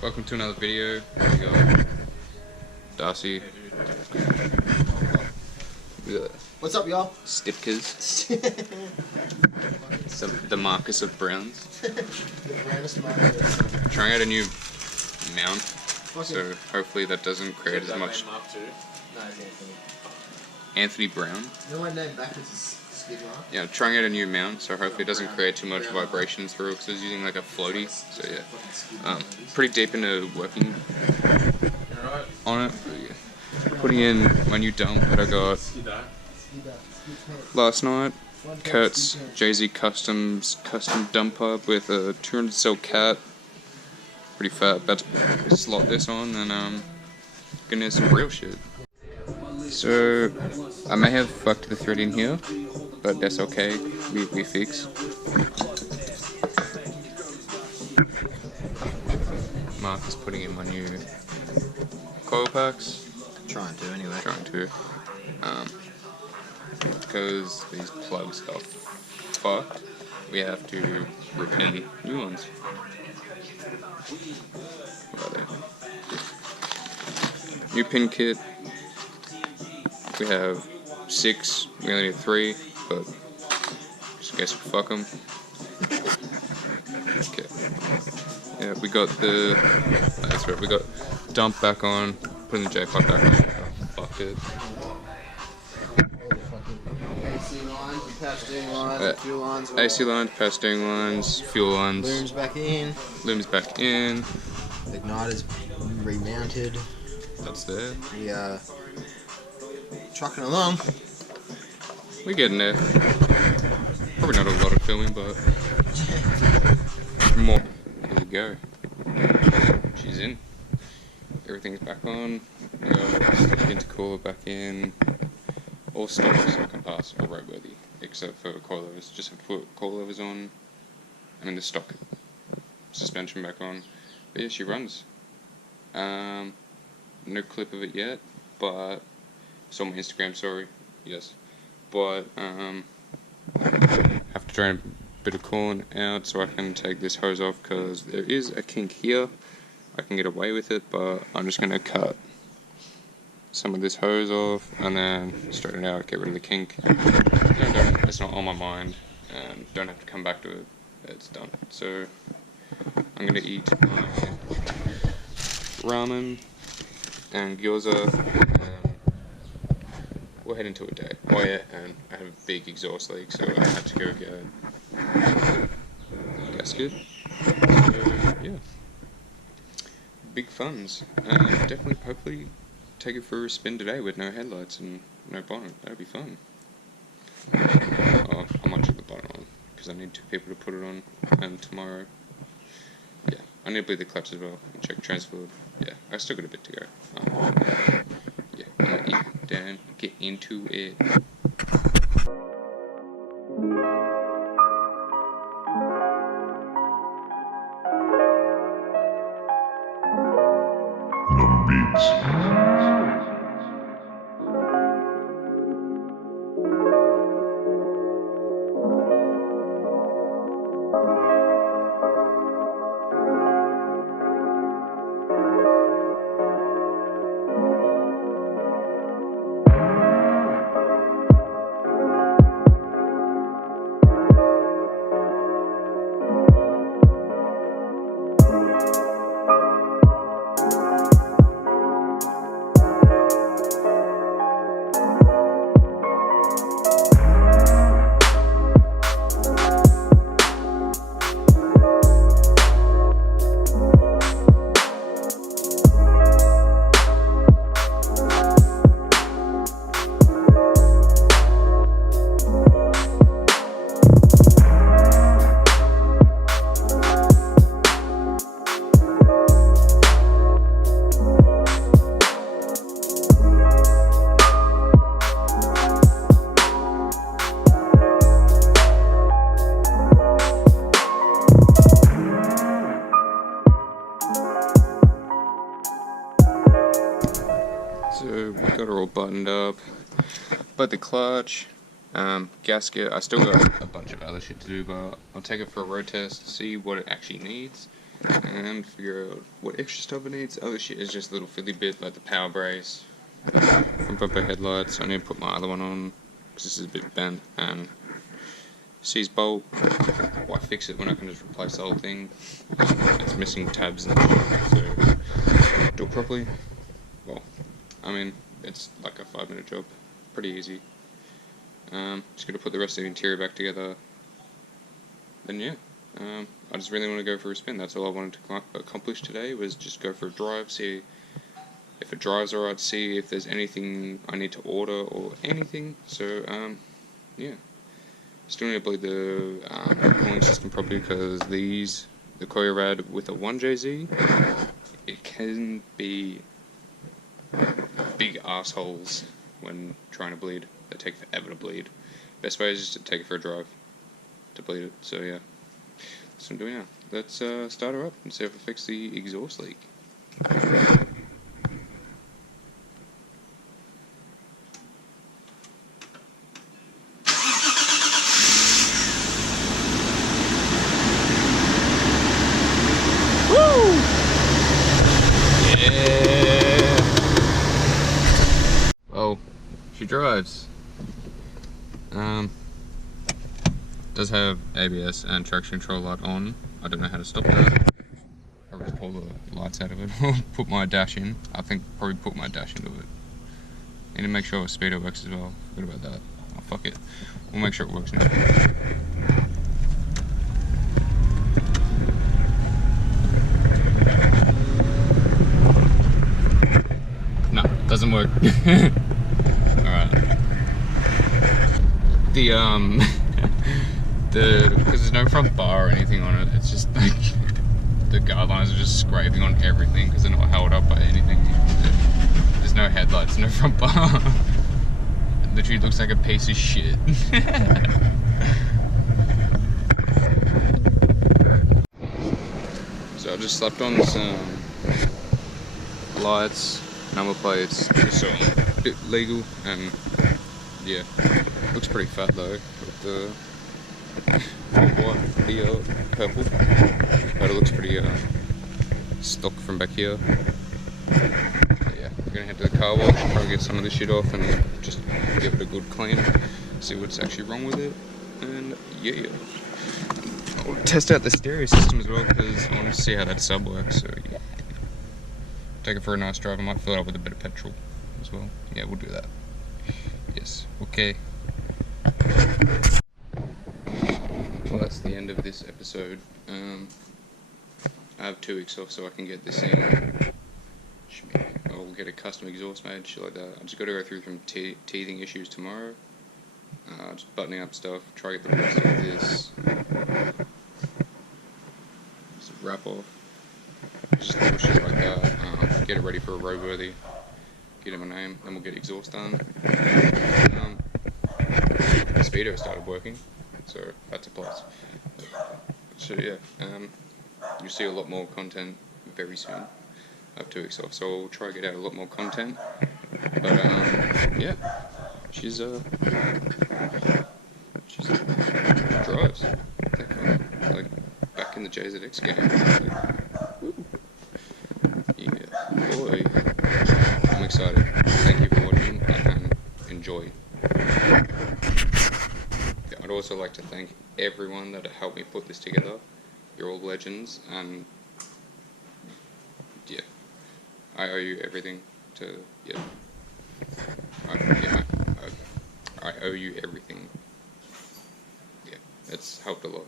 Welcome to another video. We got Darcy. What's up, y'all? Stipkers. The Marcus of Browns. The brightest Marcus. Trying out a new mount, so hopefully that doesn't create as much. No, it's Anthony. Anthony Brown. You know my name backwards is Skid Mark? Yeah, trying out a new mount, so hopefully it doesn't create too much vibration through, because I was using like a floaty. So yeah, pretty deep into working on it. Putting in my new dump that I got last night. Kurt's JZX custom dump pub with a 200 cell cat. Pretty fat. About to slot this on and gonna do some real shit. So I may have fucked the thread in here, but that's okay. We fix. Mark is putting in my new coil packs. Trying to, anyway. Trying to. Because these plugs are fucked, we have to rip in new ones. What are they? New pin kit. We have 6. We only need 3, but just in case we fuck them. Okay. Yeah, we got the. That's right. We got dump back on. Putting the J-pot back on. Fuck it. AC lines, power steering lines, fuel lines. AC lines, power steering lines, fuel lines. Looms back in. Looms back in. Igniter's remounted. That's there. We trucking along. We're getting there. Probably not a lot of filming, but more. Here we go. She's in. Everything's back on. We got intercooler back in. All stock so can pass, all roadworthy, except for coilovers. Just have to put coilovers on. I mean the stock suspension back on. But yeah, she runs. No clip of it yet, but it's on my Instagram story. Yes, but have to drain a bit of coolant out so I can take this hose off, because there is a kink here. I can get away with it, but I'm just gonna cut some of this hose off and then straighten it out, get rid of the kink. It's not on my mind, and don't have to come back to it. It's done. So I'm gonna eat my ramen and gyoza, and we'll head into a day. Oh yeah, and I have a big exhaust leak, so I had to go get a gasket. So yeah, big funds, and definitely, hopefully, take it for a spin today with no headlights and no bonnet. That'd be fun. Oh, I might check the bonnet on, because I need 2 people to put it on, and tomorrow, yeah, I need to bleed the clutch as well, and check transfer. Yeah, I still got a bit to go. Yeah, I'll let you down, get into it. So we got her all buttoned up, but the clutch, gasket, I still got a bunch of other shit to do, but I'll take it for a road test to see what it actually needs. and figure out what extra stuff it needs. Other shit is just a little fiddly bit like the power brace, front bumper headlights. I need to put my other one on because this is a bit bent, and seized bolt. Why fix it when I can just replace the whole thing? It's missing tabs and shit, so do it properly. Well, I mean, it's like a 5-minute job, pretty easy. Just gotta put the rest of the interior back together. Then yeah, I just really want to go for a spin. That's all I wanted to accomplish today, was just go for a drive, see if it drives alright, see if there's anything I need to order or anything. So yeah, still need to bleed the cooling system properly, because the Koyorad with a 1JZ, it can be big assholes when trying to bleed. They take forever to bleed. Best way is just to take it for a drive to bleed it. So yeah, that's what I'm doing now. Let's start her up and see if I fix the exhaust leak. Woo! Yeah! Oh, she drives. Does have ABS and traction control light on. I don't know how to stop that. I'll just pull the lights out of it. Put my dash in. I think probably put my dash into it. Need to make sure speedo works as well. Forgot about that. Oh, fuck it. We'll make sure it works now. No, doesn't work. Alright. Because there's no front bar or anything on it, it's just like the guard lines are just scraping on everything because they're not held up by anything. There's no headlights, no front bar. It literally looks like a piece of shit. So I just slapped on some lights, number plates, just so I'm a bit legal, and yeah, looks pretty fat though with the white, the purple, but it looks pretty stock from back here. But yeah, we're gonna head to the car wash, probably get some of this shit off and just give it a good clean, see what's actually wrong with it, and yeah. I'll test out the stereo system as well, because I want to see how that sub works, so yeah. Take it for a nice drive. I might fill it up with a bit of petrol as well. Yeah, we'll do that. Yes, okay. Well, that's the end of this episode. I have 2 weeks off, so I can get this in. I'll get a custom exhaust made, shit like that. I just got to go through some teething issues tomorrow. Just buttoning up stuff, try to get the rest of this. Just wrap off. Just little shit like that. Get it ready for a roadworthy. Get him a name, then we'll get exhaust done. The speedo started working, so that's a plus. So yeah, you'll see a lot more content very soon. I have 2 weeks off, so I'll try to get out a lot more content. But yeah, she drives. Like back in the JZX game. Like, woo. Yeah, boy. I'm excited. Thank you for watching and enjoy. I'd also like to thank everyone that helped me put this together. You're all legends, and yeah, I owe you everything. I owe you everything. Yeah, it's helped a lot.